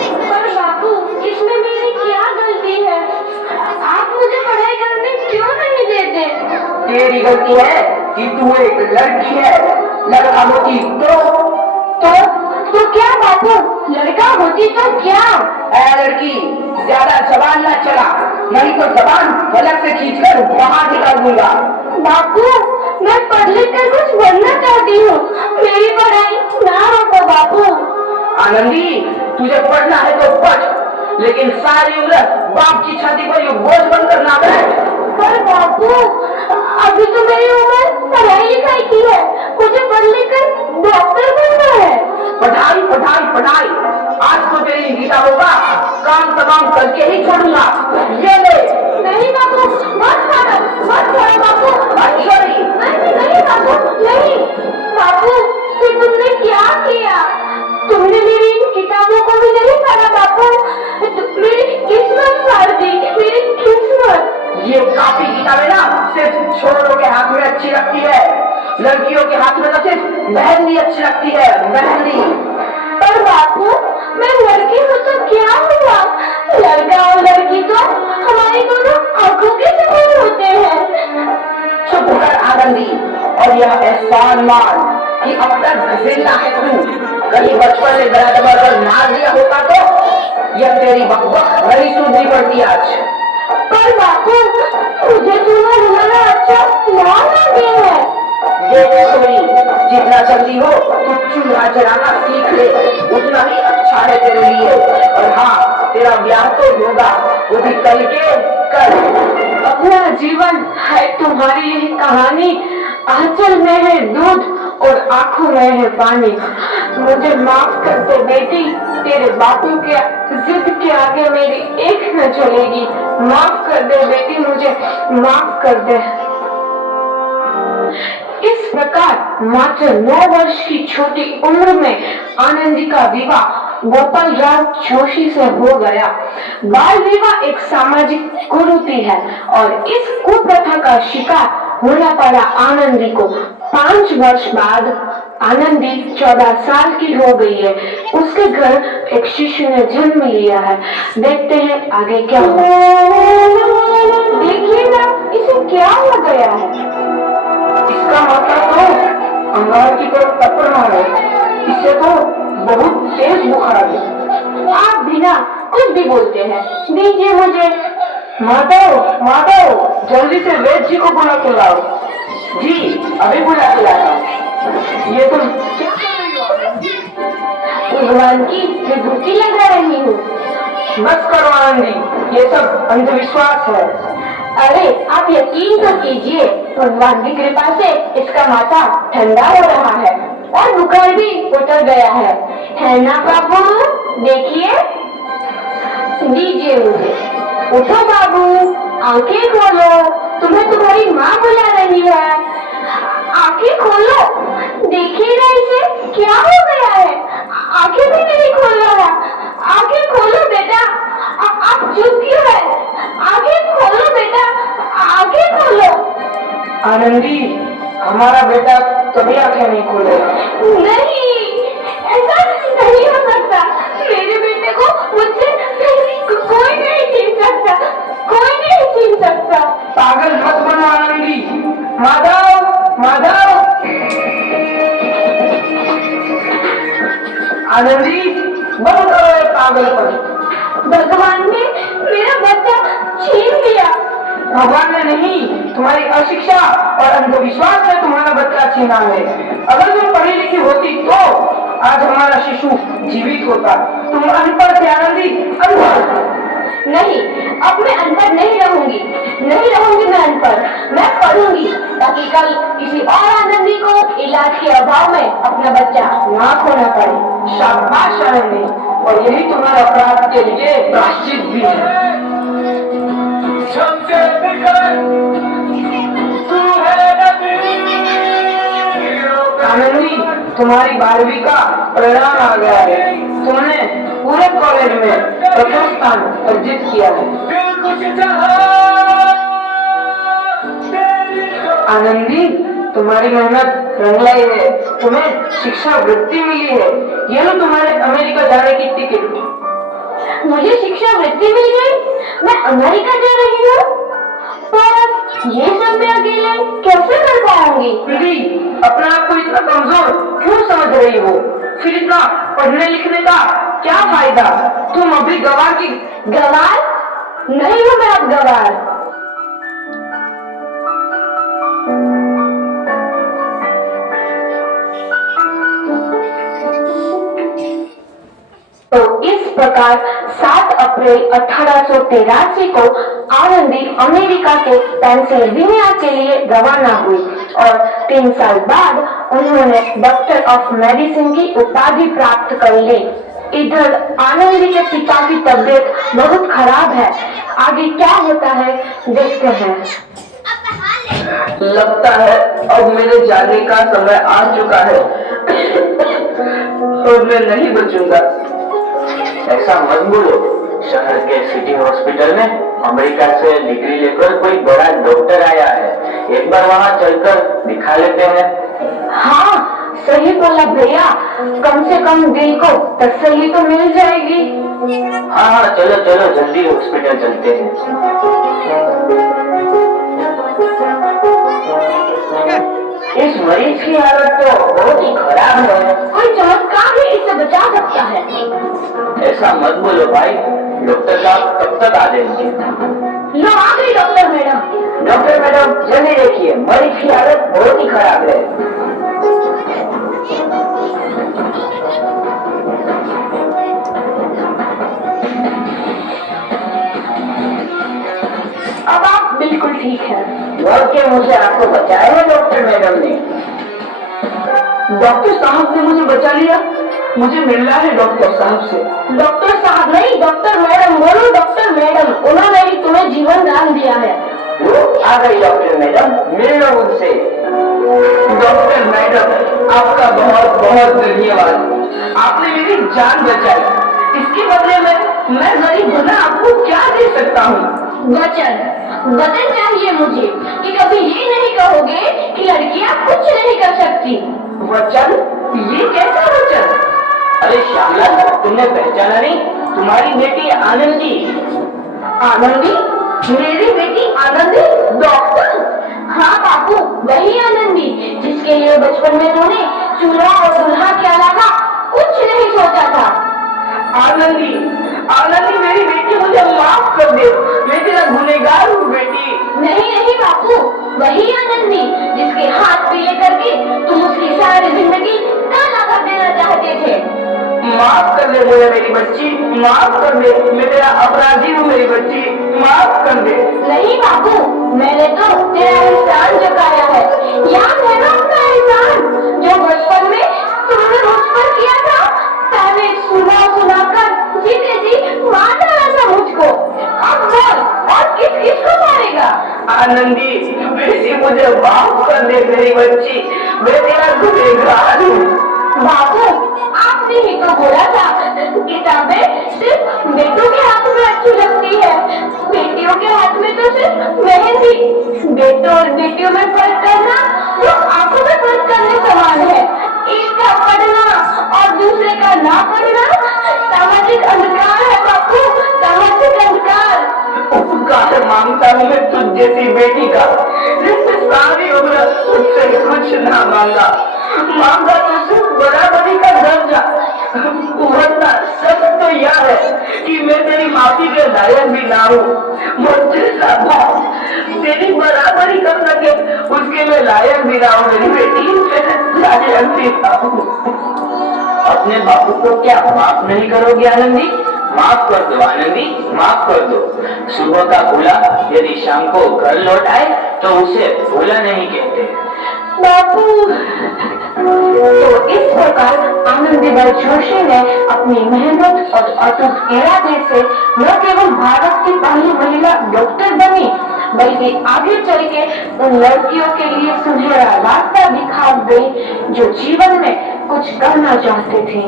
पर बापू, इसमें मेरी क्या गलती है? आप मुझे पढ़ाई करने क्यों नहीं देते? तेरी गलती है कि तू एक लड़की है। लड़का होती तो तो क्या बापू, लड़का होती तो क्या? लड़की, ज्यादा जबान न चला, नहीं तो जबान गलत से खींचकर बाहर निकाल दूंगा। बापू, मैं पढ़ लिख कर कुछ बनना चाहती हूँ, मेरी पढ़ाई ना रोको बापू। आनंदी, तुझे पढ़ना है तो पढ़, लेकिन सारी उम्र बाप की छाती पर ये बोझ बनकर ना बैठ। पर बापू, अभी तो मेरी उम्र पढ़ाई लिखाई की है, मुझे पढ़ लिख कर डॉक्टर बनना है। पढ़ाई पढ़ाई पढ़ाई, आज तो तेरी किताबों का काम तमाम करके ही छोड़ूंगा। ये ले। नहीं बापू, मत छोड़ो बापू। छोड़ी। नहीं बापू, नहीं। बापू, फिर तुमने क्या किया? तुमने मेरी इन किताबों को भी नहीं पढ़ा बापू। मेरी किस्मत फाड़ दी, मेरी किस्मत। ये काफी किताबें ना सिर्फ छोरों के हाथ में अच्छी लगती है, लड़कियों के हाथ में तो सिर्फ मेहंदी अच्छी लगती है, मेहंदी। पर बापू, मैं लड़की हूँ तो क्या हुआ? लड़का और लड़की तो हमारी दोनों आंखों के समान होते हैं। चुप कर आनंदी, और यह एहसान मान कि अब तक जिंदा है तू। कहीं बचपन में गला दबाकर मार दिया होता तो यह तेरी बकबक नहीं सुननी पड़ती आज। पर बापू, मुझे तुम्हारा अच्छा ना लगे है। ये छोरी, जितना जल्दी हो तू चूल्हा जलाना सीख ले, उतना ही अच्छा है तेरे लिए। और हाँ, तेरा ब्याह तो होगा, वो भी कल के कल। अपना जीवन है तुम्हारी यही कहानी, आंचल में है दूध और आंखों में है पानी। मुझे माफ कर दे बेटी, तेरे बापू के जिद के आगे मेरी एक न चलेगी। माफ कर दे बेटी, मुझे माफ कर दे। इस प्रकार मात्र 9 वर्ष की छोटी उम्र में आनंदी का विवाह गोपाल राव जोशी से हो गया। बाल विवाह एक सामाजिक कुरीति है और इस कुप्रथा का शिकार होना पड़ा आनंदी को। 5 वर्ष बाद आनंदी 14 साल की हो गई है। उसके घर एक शिशु ने जन्म लिया है। देखते हैं आगे क्या होगा। देखिए ना, इसे क्या हो गया है? इसका मतलब तो अंगार की तरफ टक्कर मार है। इससे तो बहुत तेज बुखार है। आप बिना कुछ भी बोलते हैं, दीजिए मुझे। माधव, जल्दी से वैद्य जी को बुला के लाओ। जी, अभी बुला के लाता हूँ। ये तुम क्या कर रही हो आनंदी? भगवान की विभूति लगा रही हूँ। बस करो आनंदी, ये सब अंधविश्वास है। अरे आप यकीन तो कीजिए, भगवान की कृपा से इसका माथा ठंडा हो रहा है और बुखार भी उतर गया है ना बाबू? देखिए, दीजिए मुझे। उठो बाबू, आंखें खोलो, तुम्हें तुम्हारी माँ बुला रही है। आंखें खोलो, देखिए ना इसे क्या हो गया है, आंखें भी नहीं खोल रहा। आंखें खोलो बेटा, आप चुप क्यों है? आंखें खोलो बेटा, आंखें खोलो। आनंदी, हमारा बेटा कभी आंखें नहीं खोलेगा। नहीं, ऐसा नहीं हो सकता। मेरे बेटे को मुझसे कोई नहीं छीन सकता, कोई नहीं छीन सकता। पागल मत बनो आनंदी। माधव, आनंदी, बंद करो ये पागलपन। भगवान ने मेरा बच्चा छीन लिया। भगवान ने नहीं, तुम्हारी अशिक्षा और अंधविश्वास ने तुम्हारा बच्चा छीना है। अगर तुम पढ़ी लिखी होती तो आज हमारा शिशु जीवित होता। तुम अनपढ़ थे आनंदी, अनपढ़। नहीं, अब मैं अनपढ़ नहीं रहूंगी मैं अनपढ़। मैं पढ़ूंगी ताकि कल किसी और आनंदी को इलाज के अभाव में अपना बच्चा ना खोना पड़े। शाबाश आनंदी, और यही तुम्हारे अपराध के लिए प्रायश्चित भी है। आनंदी, तुम्हारी 12वीं का परिणाम आ गया है। तुमने पूरे कॉलेज में प्रथम स्थान अर्जित किया है। आनंदी, तुम्हारी मेहनत रंग लाई है। तुम्हें शिक्षा वृत्ति मिली है। ये लो तुम्हारे अमेरिका जाने की टिकट। मुझे शिक्षावृत्ति मिल गई, मैं अमेरिका जा रही हूँ। पर ये सब मैं अकेले कैसे कर पाऊंगी? बेटी, अपने आप को इतना कमजोर क्यों समझ रही हो? फिर इतना पढ़ने लिखने का क्या फायदा? तुम अभी गवार की गवार नहीं हूँ मैं अब गवार। तो इस प्रकार 7 अप्रैल 1883 को आनंदी अमेरिका के पेंसिल्वेनिया के लिए रवाना हुई और 3 साल बाद उन्होंने डॉक्टर ऑफ मेडिसिन की उपाधि प्राप्त कर ली। इधर आनंदी के पिता की तबीयत बहुत खराब है। आगे क्या होता है देखते हैं। लगता है अब मेरे जाने का समय आ चुका है और मैं नहीं बचूंगा। ऐसा मत बोलो। शहर के सिटी हॉस्पिटल में अमेरिका से डिग्री लेकर कोई बड़ा डॉक्टर आया है, एक बार वहाँ चलकर दिखा लेते हैं। हाँ सही बोला भैया, कम से कम दिल को तसल्ली तो मिल जाएगी। हाँ हाँ, चलो चलो जल्दी हॉस्पिटल चलते हैं। इस मरीज की हालत तो बहुत ही खराब है। कोई चमत्कार ही इसे बचा सकता है। ऐसा मत बोलो भाई, डॉक्टर साहब कब तक आ जाएंगे? लो आ गई डॉक्टर मैडम। डॉक्टर मैडम जल्दी देखिए, मरीज की हालत बहुत ही खराब है। अब आप बिल्कुल ठीक है। मौत के मुंह से आपको बचाया है डॉक्टर मैडम ने। डॉक्टर साहब ने मुझे बचा लिया। मुझे मिलना है डॉक्टर साहब से। डॉक्टर साहब नहीं, डॉक्टर मैडम बोलो। डॉक्टर मैडम, उन्होंने ही तुम्हें जीवन दान दिया है। वो आ गई डॉक्टर मैडम, मिल लो उनसे। डॉक्टर मैडम, आपका बहुत बहुत धन्यवाद। आपने मेरी जान बचाई। इसके बदले में मैं गरीब बना आपको क्या दे सकता हूँ? वचन चाहिए मुझे कि कभी ये नहीं कहोगे कि लड़कियां कुछ नहीं कर सकती। वचन? ये कैसा वचन? अरे श्यामला, तुमने पहचाना नहीं? तुम्हारी बेटी आनंदी। आनंदी? मेरी बेटी आनंदी डॉक्टर? हाँ बापू, वही आनंदी जिसके लिए बचपन में तुमने चूल्हा और दूल्हा के अलावा कुछ नहीं सोचा था। आनंदी, आनंदी मेरी बेटी, मुझे माफ कर दे। मैं तेरा गुनहगार हूँ बेटी। नहीं नहीं बापू, वही आनंदी जिसके हाथ पीले करके तुम उसकी सारी जिंदगी काला कर देना चाहते थे। माफ कर दे मुझे मेरी बच्ची, माफ कर दे। मैं तेरा अपराधी हूँ मेरी बच्ची, माफ कर दे। नहीं बाबू, मैंने तो तेरा एहसान चुकाया है। याद है ना अपना एहसान जो बचपन में तुमने मुझ पर किया था? पहले सुना सुना कर जीते जी मार डाला था मुझको। अब बोल, और किस किस को मारेगा? आनंदी बेटी, मुझे माफ कर दे मेरी बच्ची, मैं तेरा गुनहगार हूँ। बाबू, आपने ही तो बोला था किताबें सिर्फ बेटों के हाथ में अच्छी लगती है, बेटियों के हाथ में तो सिर्फ मेहंदी। बेटों और बेटियों में फर्क करना वो आंखों में फर्क करने समान है। एक का पढ़ना और दूसरे का ना पढ़ना सामाजिक अंधकार है बापू, सामाजिक अंधकार। उपकार मांगता हूँ मैं तुझ जैसी बेटी का, जिससे सारी उम्र तुझसे कुछ ना मांगा तो सिर्फ बराबरी का दर्जा। वरना सच तो यह है कि मैं तेरी माफी के लायक भी ना हूँ। मुझसे बाप तेरी बराबरी कर सके उसके मैं लायक भी ना हूँ मेरी बेटी, मैं लायक भी ना हूँ। अपने बापू को क्या माफ नहीं करोगे आनंदी? माफ कर दो आनंदी, माफ कर दो। सुबह का भूला यदि शाम को घर लौट आए तो उसे भूला नहीं कहते। बापू, तो इस प्रकार आनंदीबाई जोशी ने अपनी मेहनत और अटूट इरादे से न केवल भारत की पहली महिला डॉक्टर बनी, बल्कि आगे चल के उन लड़कियों के लिए सुनहरा रास्ता दिखा गई जो जीवन में कुछ करना चाहती थी।